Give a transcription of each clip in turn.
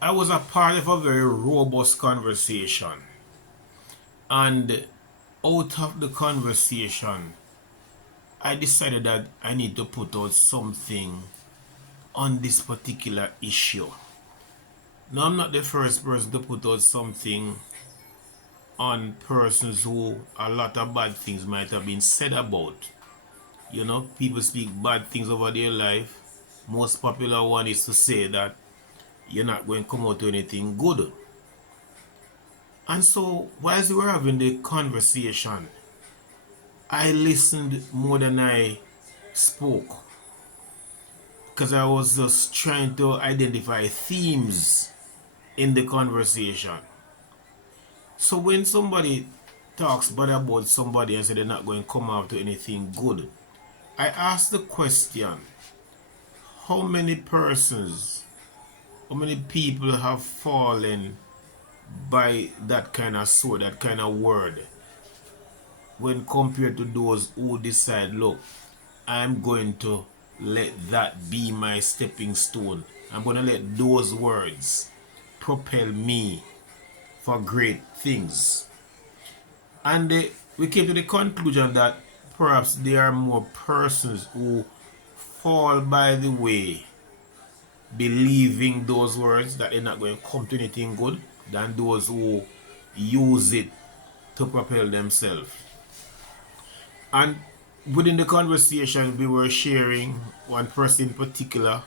I was a part of a very robust conversation, and out of the conversation, I decided that I need to put out something on this particular issue. Now, I'm not the first person to put out something on persons who a lot of bad things might have been said about. People speak bad things over their life. Most popular one is to say that you're not going to come out to anything good. And so, whilst we were having the conversation, I listened more than I spoke because I was just trying to identify themes in the conversation. So when somebody talks bad about somebody and say they're not going to come out to anything good, I ask the question, how many persons, how many people have fallen by that kind of sword, that kind of word, when compared to those who decide, look, I'm going to let that be my stepping stone. I'm going to let those words propel me for great things. And we came to the conclusion that perhaps there are more persons who fall by the way believing those words that they're not going to come to anything good than those who use it to propel themselves. And within the conversation, we were sharing one person in particular,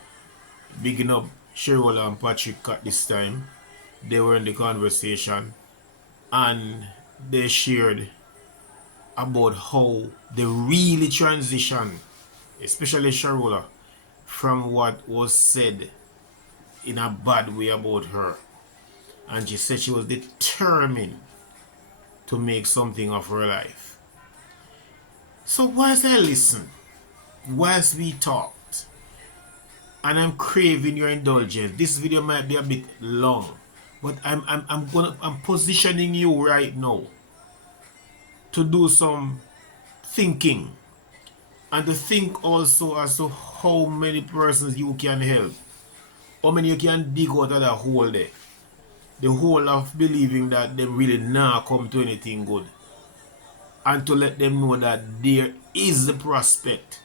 bigging up Cheryl and Patrick at this time. They were in the conversation and they shared about how they really transition, especially Sharola, from what was said in a bad way about her. And she said she was determined to make something of her life. So whilst I listened, whilst we talked, and I'm craving your indulgence, this video might be a bit long, but I'm positioning you right now to do some thinking and to think also as to how many persons you can help, how many you can dig out of that hole there, the hole of believing that they really not come to anything good, and to let them know that there is the prospect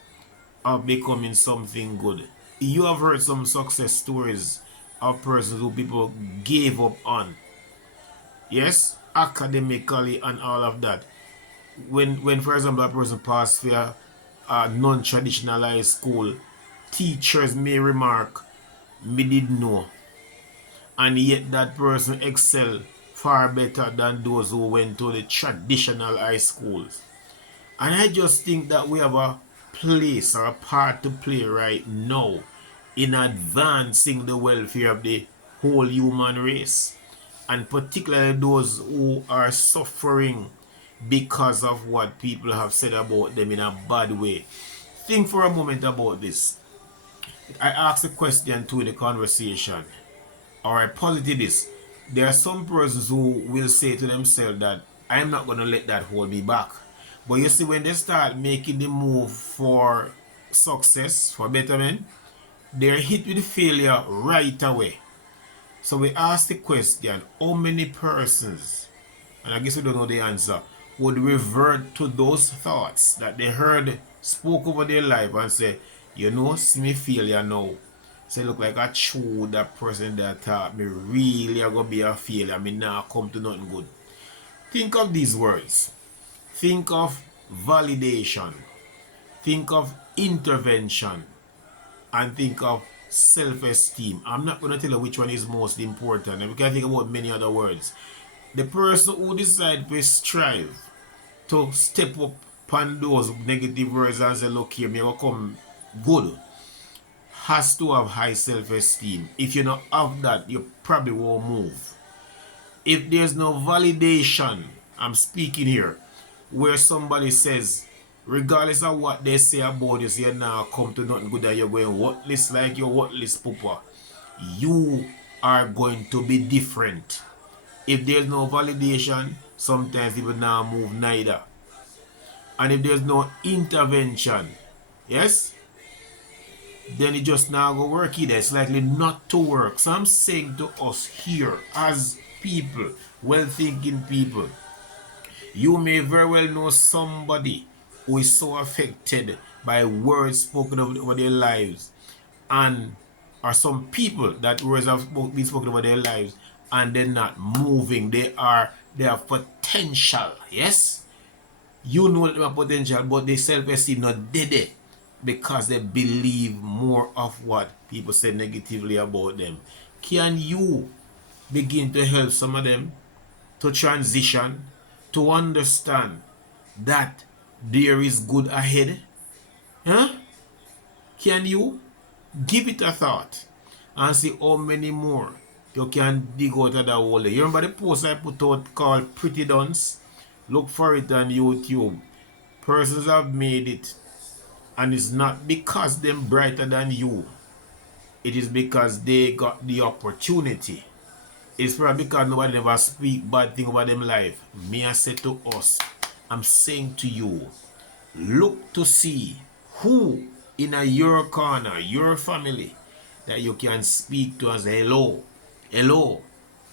of becoming something good. You have heard some success stories of persons who people gave up on, yes, academically and all of that. When for example a person passed for a non-traditional high school, teachers may remark, me did know, and yet that person excel far better than those who went to the traditional high schools. And I just think that we have a place or a part to play right now in advancing the welfare of the whole human race, and particularly those who are suffering because of what people have said about them in a bad way. Think for a moment about this. I asked a question to the conversation, or I posited this. There are some persons who will say to themselves that I'm not going to let that hold me back. But you see, when they start making the move for success, for betterment, they're hit with failure right away. So we ask the question, how many persons, and I guess we don't know the answer, would revert to those thoughts that they heard spoke over their life and say, see me failure now. Say look like I chew that person that thought me really are gonna be a failure, me now come to nothing good. Think of these words. Think of validation. Think of intervention. And think of self-esteem. I'm not going to tell you which one is most important, and we can think about many other words. The person who decides to strive to step up on those negative words and say, look here, me will come good, has to have high self-esteem. If you don't have that, you probably won't move. If there's no validation, I'm speaking here, where somebody says, regardless of what they say about you, you're now come to nothing good and you're going worthless like your worthless papa, you are going to be different. If there's no validation, sometimes people now move neither. And if there's no intervention, yes, then it just now go work either. It's likely not to work. So I'm saying to us here as people, well-thinking people, you may very well know somebody who is so affected by words spoken over their lives, and or some people that words have been spoken over their lives and they're not moving. They have potential. Yes, you know that they have potential, but they self-esteem not dead it because they believe more of what people say negatively about them. Can you begin to help some of them to transition, to understand that there is good ahead? Huh? Can you give it a thought and see how many more you can dig out of that hole? You remember the post I put out called Pretty Dunce? Look for it on YouTube. Persons have made it, and it's not because they're brighter than you. It is because they got the opportunity. It's probably because nobody ever speak bad thing about them life. Me I say to us, I'm saying to you, look to see who in your corner, your family, that you can speak to and say hello, hello.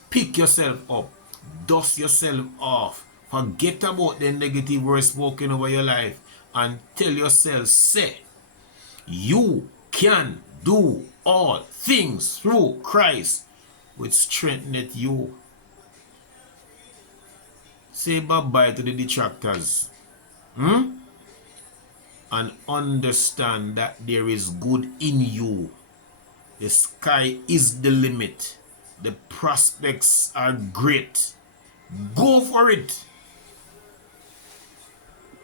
Pick yourself up, dust yourself off, forget about the negative words spoken over your life, and tell yourself, say, you can do all things through Christ which strengtheneth you. Say bye-bye to the detractors. And understand that there is good in you. The sky is the limit. The prospects are great. Go for it.